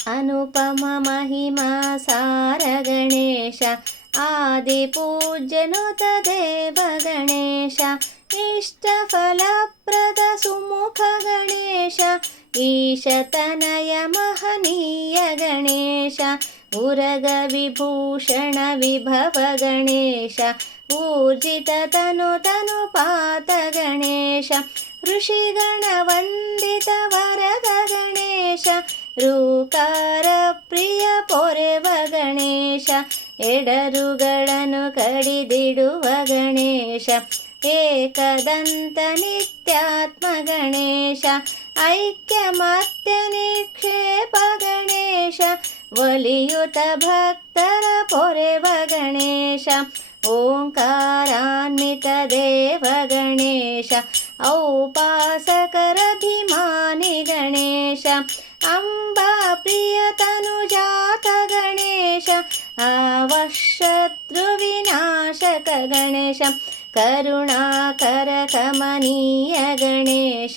अनुपम महिमा सार गणेश आदिपूज्यनुत देव गणेश इष्टफलप्रद सुमुख गणेश ईशतनय महनीय गणेश उरग विभूषण विभव गणेश ऊर्जित तनुपात गणेश ऋषिगण वंदित वरद गणेश ರೂಕಾರ ಪ್ರಿಯ ಪೊರೆವ ಗಣೇಶ ಎಡರುಗಳನ್ನು ಕಡಿದಿಡುವ ಗಣೇಶ ಏಕದಂತ ನಿತ್ಯಾತ್ಮ ಗಣೇಶ ಐಕ್ಯಮತ್ಯ ನಿಕ್ಷೇಪ ಗಣೇಶ ಒಲಿಯುತ ಭಕ್ತರ ಪೊರೆವ ಗಣೇಶ ಓಂಕಾರಾನ್ವಿತ ದೇವ ಗಣೇಶ ಔಪಾಸಕರಭಿಮಾನಿ ಗಣೇಶ ಅಂಬಾ ಪ್ರಿಯ ತನುಜಾತ ಗಣೇಶ ಅವಶತ್ರು ವಿನಾಶಕ ಗಣೇಶ ಕರುಣಾಕರ ಕಮನೀಯ ಗಣೇಶ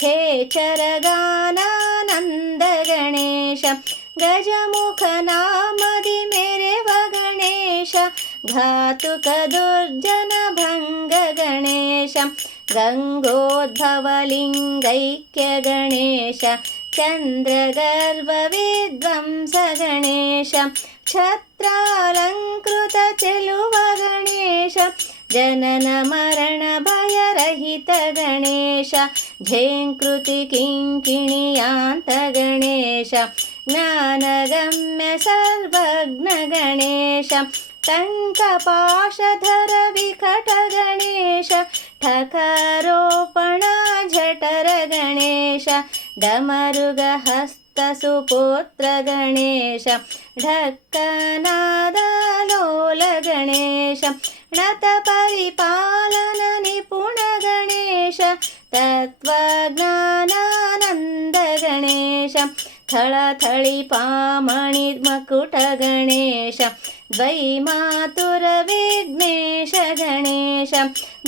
ಖೇಚರ ಗಾನಾನಂದ ಗಣೇಶ ಗಜಮುಖ ನಾಮದಿ ಮೆರೆವ ಗಣೇಶ ಘಾತುಕ ದುರ್ಜನ ಭಂಗ ಗಣೇಶ ಗಂಗೋದ್ಭವಲಿಂಗೈಕ್ಯ ಗಣೇಶ ಚಂದ್ರಗರ್ಭ ವಿದ್ವಂಸ ಗಣೇಶ ಛತ್ರಾಲಂಕೃತ ಚೆಲುವ ಗಣೇಶ ಜನನ ಮರಣ ಭಯರಹಿತ ಗಣೇಶ ಝೇಂಕೃತಿ ಕಿಂಕಿಣಿಯಾಂತ ಗಣೇಶ ಜ್ಞಾನಗಮ್ಯ ಸರ್ವಜ್ಞ ಗಣೇಶ ಟಂಕಪಾಶಧರ ವಿಕಟ ಗಣೇಶ ಠಕಾರೋಪಣ ಝಠರ ಗಣೇಶ ಡಮರುಗ ಹಸ್ತ ಸುಪುತ್ರ ಗಣೇಶ ಢಕ್ಕನಾದ ಲೋಲ ಗಣೇಶ ಣತ ಪರಿಪಾಲನ ನಿಪುಣ ಗಣೇಶ ತತ್ವಜ್ಞಾನಾನಂದ ಗಣೇಶ ಥಳಥಳಿ ಪಾಮಣಿ ಮಕುಟ ಗಣೇಶ ದ್ವೈಮಾತುರ ವಿಘ್ನೇಶ ಗಣೇಶ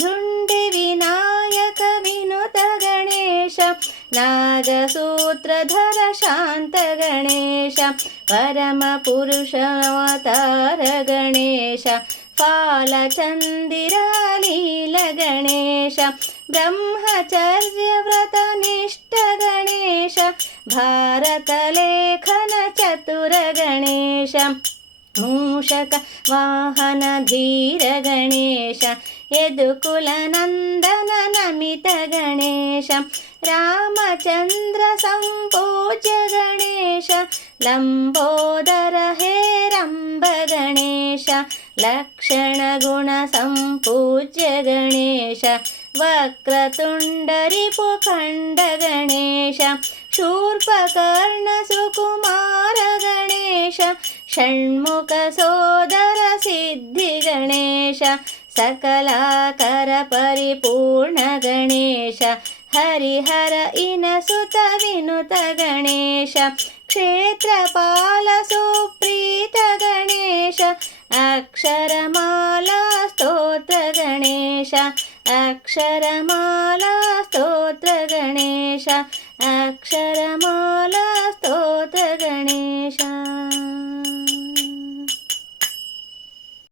ಧುಂಡಿ ವಿನಾಯಕ ವಿನುತ ಗಣೇಶ ನಾಗಸೂತ್ರಧರ ಶಾಂತ ಗಣೇಶ ಪರಮ ಪುರುಷಾವತಾರ ಗಣೇಶ ಫಾಲಚಂದಿರ ಲೀಲ ಗಣೇಶ ಬ್ರಹ್ಮಚರ್ಯ ವ್ರತ ನಿಷ್ಠ ಗಣೇಶ ಭಾರತ ಲೇಖನ ಚತುರ ಗಣೇಶ ಮೂಷಕ ವಾಹನ ಧೀರ ಗಣೇಶ ಯದುಕುಲ ನಂದನ ನಮಿತ ಗಣೇಶ ರಾಮಚಂದ್ರ ಸಂಪೂಜ್ಯ ಗಣೇಶ ಲಂಬೋದರ ಹೇರಂಬ ಗಣೇಶ ಲಕ್ಷಣ ಗುಣ ಸಂಪೂಜ್ಯ ಗಣೇಶ ವಕ್ರತುಂಡ ರಿಪುಖಂಡ ಗಣೇಶ ಶೂರ್ಪಕರ್ಣ ಸುಕುಮಾರ ಗಣೇಶ ಷಣ್ಮುಖ ಸೋದರ ಸಿದ್ಧಿ ಗಣೇಶ ಸಕಲಾಕರ ಪರಿಪೂರ್ಣ ಗಣೇಶ ಹರಿಹರ ಇನಸುತ ವಿನುತ ಗಣೇಶ ಕ್ಷೇತ್ರಪಾಲ ಸುಪ್ರೀತ ಗಣೇಶ ಅಕ್ಷರಮಾಲಾ ಸ್ತೋತ್ರ ಗಣೇಶ ಅಕ್ಷರಮಾಲಾ ಸ್ತೋತ್ರ ಗಣೇಶ ಅಕ್ಷರಮಾಲಾ ಸ್ತೋತ್ರ